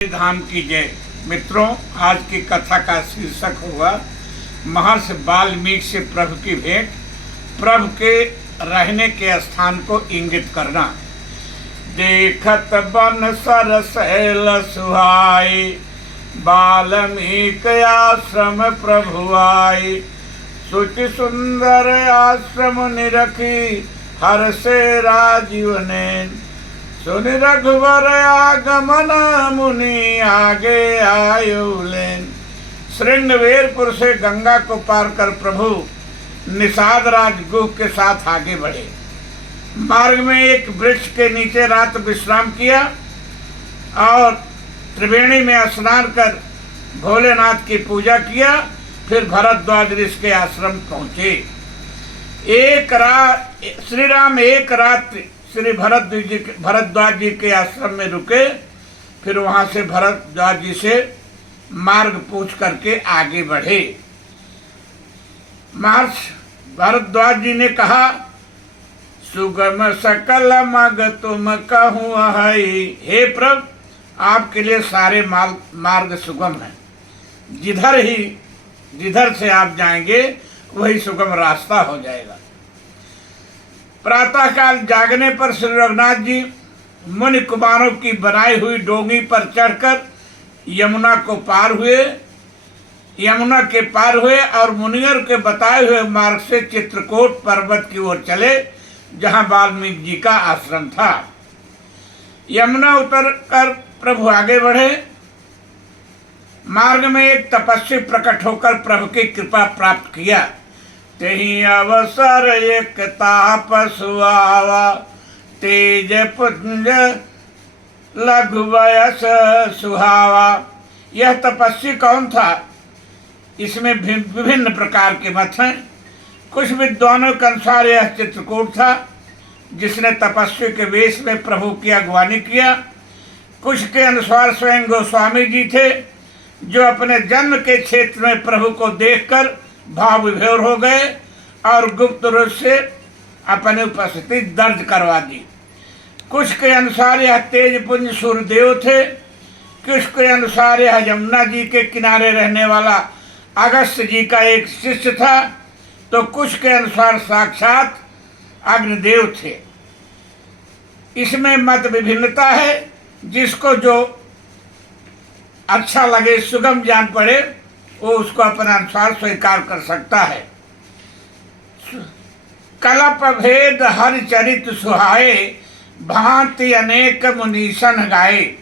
धाम की जय। मित्रों, आज की कथा का शीर्षक होगा महर्षि वाल्मीकि से प्रभु की भेंट। प्रभु के रहने के स्थान को इंगित करना। देखत बन सरसैल सुहाई, वाल्मीकि आश्रम प्रभु आई। सुचि सुंदर आश्रम निरखी, हर्षे राजीव नैन। सुनि रघुवर आगमन, मुनि आगे आयुलेन। श्रृंगवेरपुर से गंगा को पार कर प्रभु निषाद राज गुह के साथ आगे बढ़े। मार्ग में एक वृक्ष के नीचे रात विश्राम किया और त्रिवेणी में स्नान कर भोलेनाथ की पूजा किया। फिर भरद्वाज ऋषि के आश्रम पहुंचे। श्री राम एक रात श्री भरद्वाज जी के आश्रम में रुके। फिर वहां से भरद्वाज जी से मार्ग पूछ करके आगे बढ़े। महर्षि भरद्वाज जी ने कहा, सुगम सकल मग तुम कहूँ हई। हे प्रभु, आपके लिए सारे मार्ग सुगम है। जिधर से आप जाएंगे वही सुगम रास्ता हो जाएगा। प्रातःकाल जागने पर श्री रघुनाथ जी मुनि कुमारों की बनाई हुई डोंगी पर चढ़कर यमुना के पार हुए और मुनियों के बताए हुए मार्ग से चित्रकूट पर्वत की ओर चले, जहां वाल्मीकि जी का आश्रम था। यमुना उतर कर प्रभु आगे बढ़े। मार्ग में एक तपस्वी प्रकट होकर प्रभु की कृपा प्राप्त किया। तेहि अवसर एक तापस आवा, तेज पुंज लघु वयस सुहावा। यह तपस्वी कौन था? इसमें विभिन्न प्रकार के मत हैं। कुछ विद्वानों के अनुसार यह चित्रकूट था, जिसने तपस्वी के वेश में प्रभु की अगवानी किया। कुछ के अनुसार स्वयं गोस्वामी जी थे, जो अपने जन्म के क्षेत्र में प्रभु को देखकर भाव विभोर हो गए और गुप्त रूप से अपनी उपस्थिति दर्ज करवा दी। कुछ के अनुसार यह तेजपुंज सूर्यदेव थे। कुछ के अनुसार यह यमुना जी के किनारे रहने वाला अगस्त्य जी का एक शिष्य था, तो कुछ के अनुसार साक्षात अग्निदेव थे। इसमें मत विभिन्नता है। जिसको जो अच्छा लगे, सुगम जान पड़े, वो उसको अपने अनुसार स्वीकार कर सकता है। कलप भेद हर चरित सुहाए, भांति अनेक मुनीसन गाए।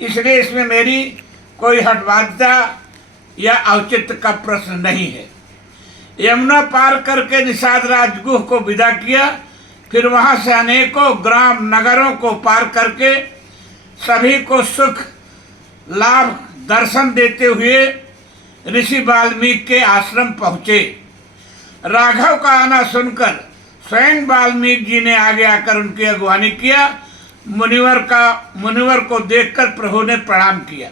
इसलिए इसमें मेरी कोई हठबाध्यता या औचित्य का प्रश्न नहीं है। यमुना पार करके निषाद राजगुह को विदा किया। फिर वहां से अनेकों ग्राम नगरों को पार करके सभी को सुख लाभ दर्शन देते हुए ऋषि वाल्मीकि के आश्रम पहुंचे। राघव का आना सुनकर स्वयं वाल्मीकि जी ने आगे आकर उनकी अगवानी किया। मुनिवर को देखकर प्रभु ने प्रणाम किया।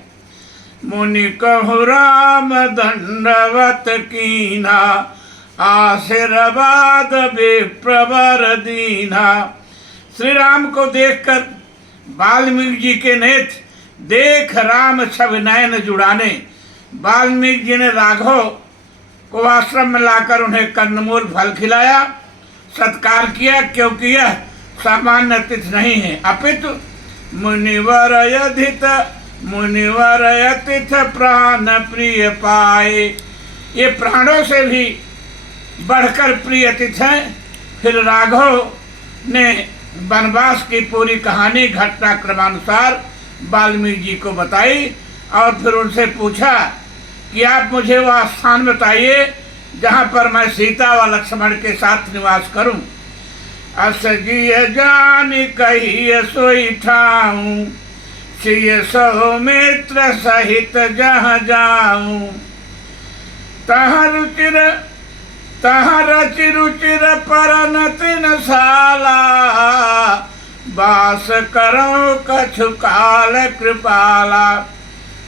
मुनि कहु राम दंडवत कीना, आशीर्वाद विप्रवर दीना। श्री राम को देखकर वाल्मीकि जी के नेत्र देख राम छवि नयन जुड़ाने वाल्मीकि जी ने राघव को आश्रम में लाकर उन्हें कंदमूल फल खिलाया, सत्कार किया, क्योंकि यह सामान्य अतिथि नहीं है, अपितु मुनिवर अतिथ प्राण प्रिय पाए। ये प्राणों से भी बढ़कर प्रिय अतिथि हैं। फिर राघव ने वनवास की पूरी कहानी घटनाक्रमानुसार वाल्मीकि जी को बताई और फिर उनसे पूछा कि आप मुझे वह स्थान बताइए जहाँ पर मैं सीता व लक्ष्मण के साथ निवास करूं। अस जिय जानि कहिए सोई ठाऊं, सिय सौमित्र सहित जहाँ जाऊं। तहाँ रचि रुचिर परन तृणशाला, वास करो कछु काल कृपाला।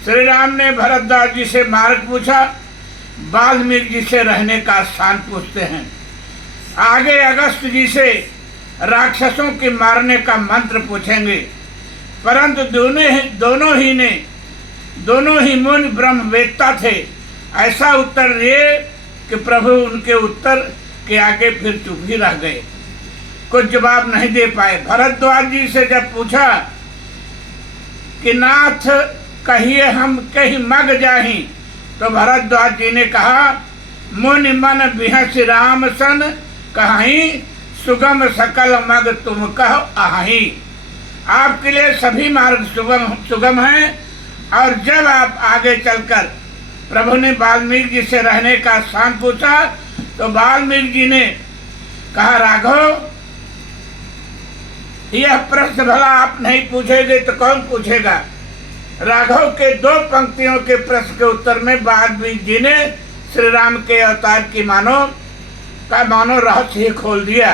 श्री राम ने भरद्वाज जी से मार्ग पूछा। वाल्मीकि जी से रहने का स्थान पूछते हैं। आगे अगस्त्य जी से राक्षसों के मारने का मंत्र पूछेंगे। परंतु दोनों ही ने दोनों ही मुनि ब्रह्मवेत्ता थे। ऐसा उत्तर दिए कि प्रभु उनके उत्तर के आगे फिर चुप ही रह गए, कुछ जवाब नहीं दे पाए। भरद्वाज जी से जब पूछा कि नाथ कहिए हम कहीं मग जाही, तो भरद्वाज जी ने कहा मुनि मन बिहस राम सन कहीं सुगम सकल मग तुम कहो आही। आपके लिए सभी मार्ग सुगम हैं। और जब आप आगे चलकर प्रभु ने वाल्मीकि जी से रहने का स्थान पूछा तो वाल्मीकि जी ने कहा राघव यह प्रश्न भला आप नहीं पूछेंगे तो कौन पूछेगा। राघव के 2 पंक्तियों के प्रश्न के उत्तर में वाल्मीकि जी ने श्री राम के अवतार की मानो रहस्य ही खोल दिया।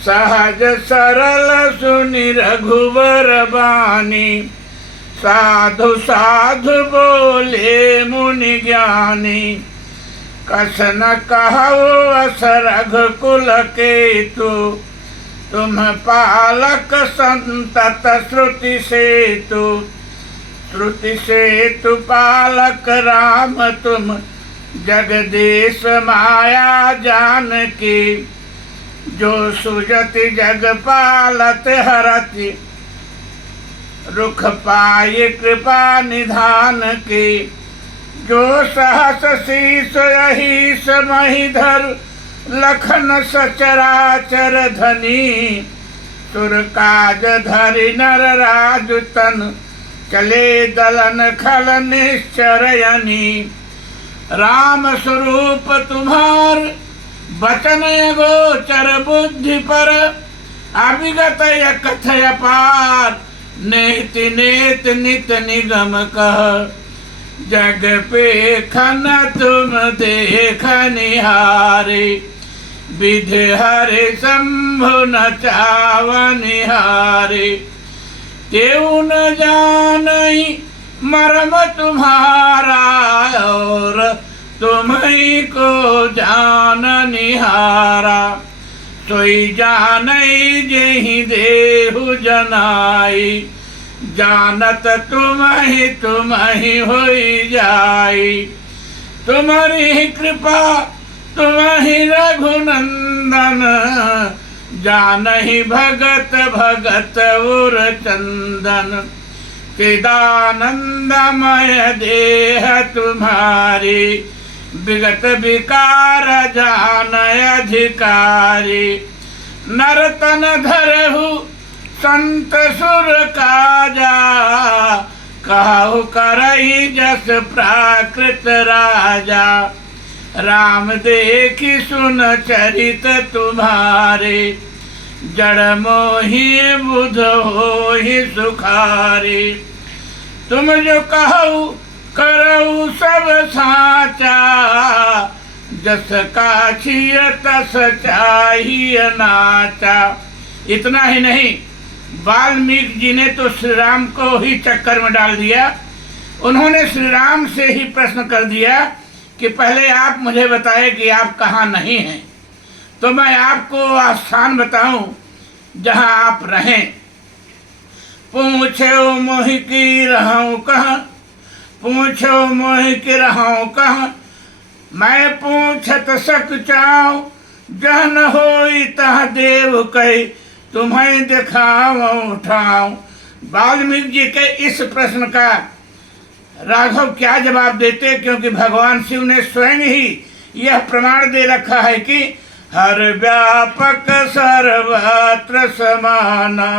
सहज सरल सुनि रघुवर बानी, साधु साधु बोले मुनि ज्ञानी। कस न कहु अस रघुकुल केतु, तुम पालक संतत श्रुति सेतु। श्रुति सेतु पालक राम तुम, जगदीश माया जानकी। जो सुजति जग पालत हरति, रुख पाए कृपा निधान की। जो सहस शीस यही समहिधर, लखन सचराचर धनी। सुर काज धरि नर राज तन, चले दलन खल निश्चरयनी। राम स्वरूप तुम्हार, बचन गोचर बुद्धि पर। अभिगत कथय पार, नेति नेत नित निगम कह। जग पेखन तुम देख निहारे, विधि हरि शंभु न चाव निहारे। तेऊ न जानई मर्म तुम्हारा, और तुम्हीं को जान निहारा। सोई जानई जेहि देहु जनाई, जानत तुम्हि होई जाई। तुम्हारी कृपा तुम्हि रघुनंदन, जानहि भगत भगत उर चंदन। चिदानंदमय देह तुम्हारी, विगत विकार जान अधिकारी। नरतन धरहु संत सुर काजा, कहु करहि जस प्राकृत राजा। राम देखि सुन चरित तुम्हारे, जड़ मोहि बुध होहि सुखारे। तुम जो कहु करऊ सब साचा, जस काछिय तस चाहिए नाचा। इतना ही नहीं, वाल्मीकि जी ने तो श्री राम को ही चक्कर में डाल दिया। उन्होंने श्री राम से ही प्रश्न कर दिया कि पहले आप मुझे बताएं कि आप कहाँ नहीं हैं, तो मैं आपको स्थान बताऊं जहाँ आप रहें। पूछो मोहि की रहूं कहाँ, पूछो मोहि की रहूं कहाँ। मैं पूछत सक चाहूं, जहन होई तह देव कही। तुम्हें दिखाऊं ठाऊं। वाल्मीकि जी के इस प्रश्न का राघव क्या जवाब देते, क्योंकि भगवान शिव ने स्वयं ही यह प्रमाण दे रखा है कि हर व्यापक सर्वत्र समाना,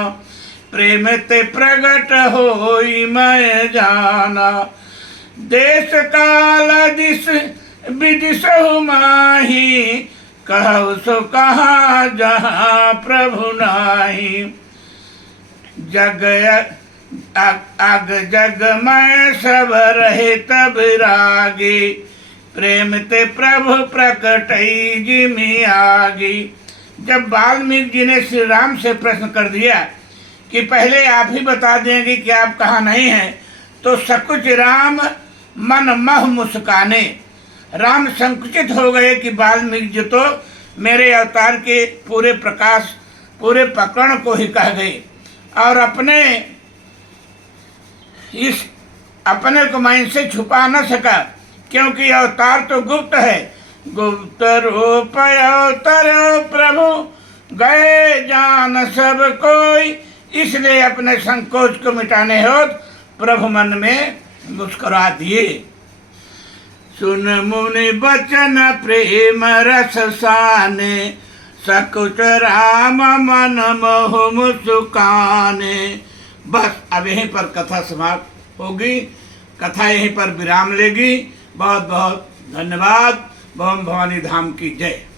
प्रेम ते प्रगट होई मैं जाना। देश काल दिस विदिशहु माही, कहु सो कहा जहाँ प्रभु नाही। जग अग जग में सब रहे तब रागी, प्रेम ते प्रभु प्रकटई जिमि आगी। जब वाल्मीकि जी ने श्री राम से प्रश्न कर दिया कि पहले आप ही बता देंगे कि आप कहाँ नहीं हैं, तो सकुच राम मन मह मुस्काने। राम संकुचित हो गए कि वाल्मीकि जी तो मेरे अवतार के पूरे प्रकाश, पूरे प्रकरण को ही कह गए, और अपने इस अपने को मैं इनसे छुपा न सका, क्योंकि अवतार तो गुप्त है। गुप्त रूप अवतार प्रभु गए जान सब कोई, इसलिए अपने संकोच को मिटाने होत प्रभु मन में मुस्कुरा दिए। सुन मुनि बचन प्रेम रस साने, सकुच राम मन मोह मुस्काने। बस अब यहीं पर कथा समाप्त होगी, कथा यहीं पर विराम लेगी। बहुत बहुत धन्यवाद। भवन भवानी धाम की जय।